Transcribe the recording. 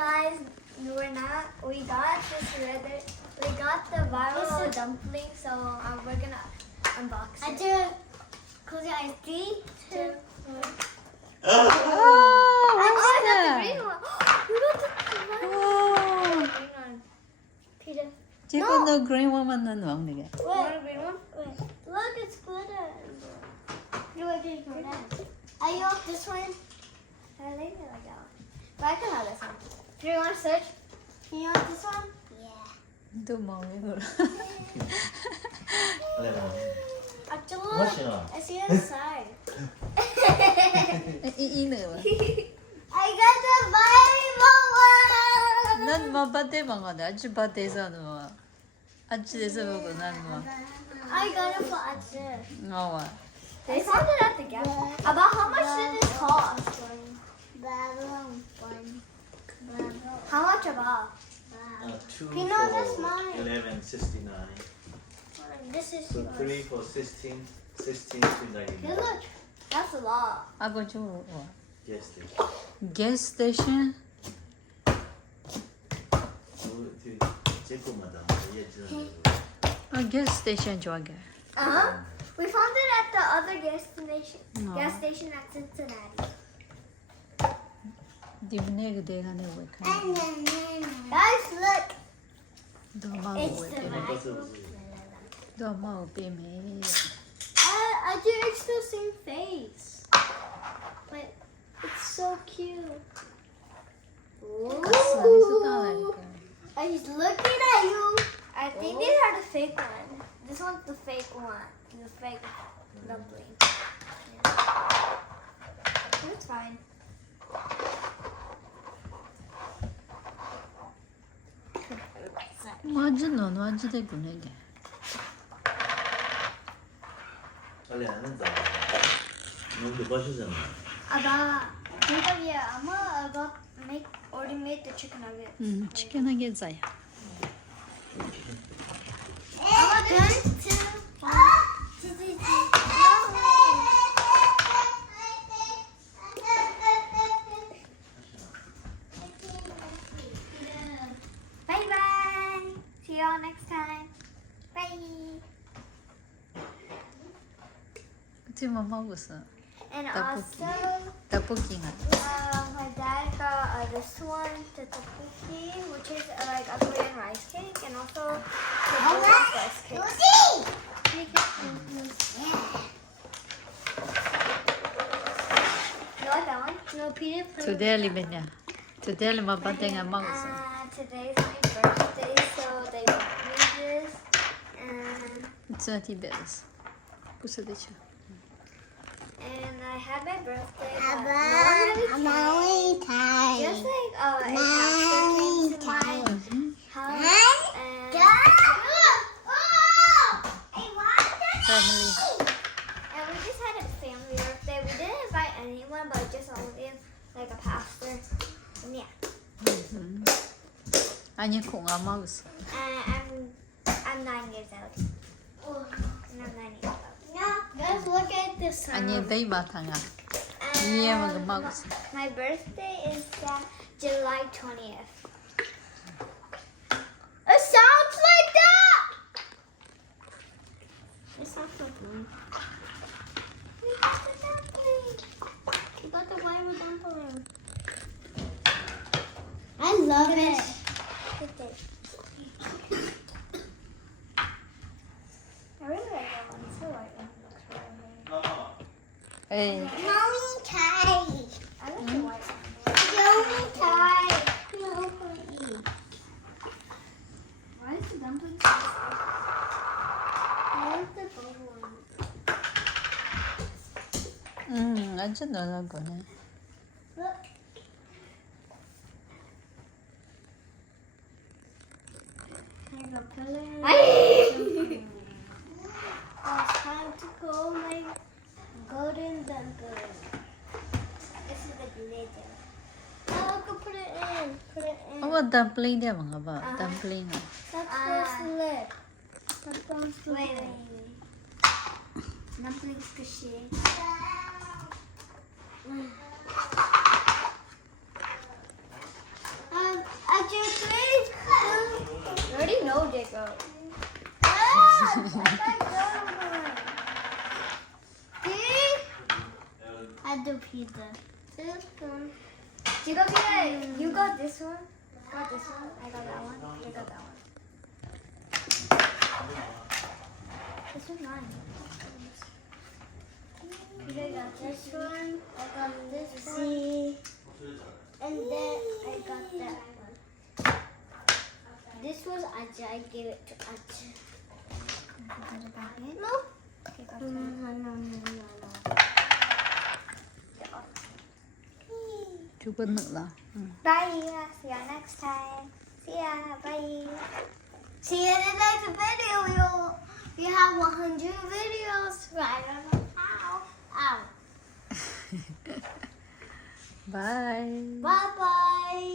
guys, we got the viral dumpling, so we're gonna unbox it. Close your eyes. 3, 2, 1. Oh, I got the green one. We got the green one. Peter. 지금 너 green woman은 먹는 게. You want a green one? Wait. Look, it's glitter. I want this one. I like it like that one. But I can have this one. Do you want to search? You want this one? Yeah. 또 먹는 거. Actually, I see it inside. 이는 I got the Bible one. 난뭐 밭에 먹었네. 아주 밭에서는 뭐. 아주에서 먹고 난 뭐. I got it for Achu. 와. They found it at the gas. About how much did this cost? How much about? 2 Pino, for that's mine. 11.69. This is So yours. 3 for 16.99. Hey, look, that's a lot. 아고 좀 와. Yes, dear. gas station. 제품마다 예전. gas station 좋아해. We found it at the other No. gas station at Cincinnati. 디브네 내가 내 왜? Guys, look. 너 먹어 It's 왜? the Bible. 너 먹어 빼매. I do. It's the same face. But it's so cute. Ooh. He's looking at you. I think these are the fake one. This one's the fake one. The fake dumpling. Yeah. It's fine. 완전 넌 완전 되구나 이게. 원래 안 한다. 너무 맛있잖아. I got already made the chicken nuggets. 치킨 하게자야. I'm going to. Bye bye. See you all next time. Bye. 지금 뭐 먹었어? And Tteokbokki. also, 떡볶이가. my dad got this one, the tteokbokki, which is like a Korean rice cake, and also the Korean rice cake. You like that one? No, Peter. 두대리 맨냐. 두대리 뭐 반땡아 먹었어. Today's my birthday, so they bought me this. And 저 디베스. 무슨 대체? And I had my birthday. But no one really cared. Just like a pastor came to my house and 패밀리. we just had a family birthday. We didn't invite anyone, but just only like a pastor. And yeah. 아니 콩 안 먹었어. I'm 9 years old. And I'm 9 years old. Guys, look at this. 아니 베이 마탕아. 이해 먹었어. My birthday is July 20th. It sounds like that! It sounds like mine. We got the dumpling. We got the viral dumpling. I love it. Look at it. I really like that one. It's the white one. Looks really nice. 에이. Mommy tie. I like the white one. Mommy tie. Why is the dumpling so spicy? I like the gold one. 완전 너는 거네. Look. There's a pillar. It's time to go make golden dumpling. This is the glitter. Oh, go put it in. Put it in. 어머 덤플링 돼 먹어 봐. 덤플링. That's supposed to live. That's supposed to wait. Dumplings squishy. go. Ah, I do pizza. This one. You got this one. Got this one. I got that one. I got that one. This one's mine. I got this one. I got this one. And then I got that one. This was Aja. I gave it to Aja. No. No. Chúc nữa là. Bye. See you next time. See ya. Bye. See you in the next video. We have 100 videos. I don't know how. Ow. Bye. Bye bye.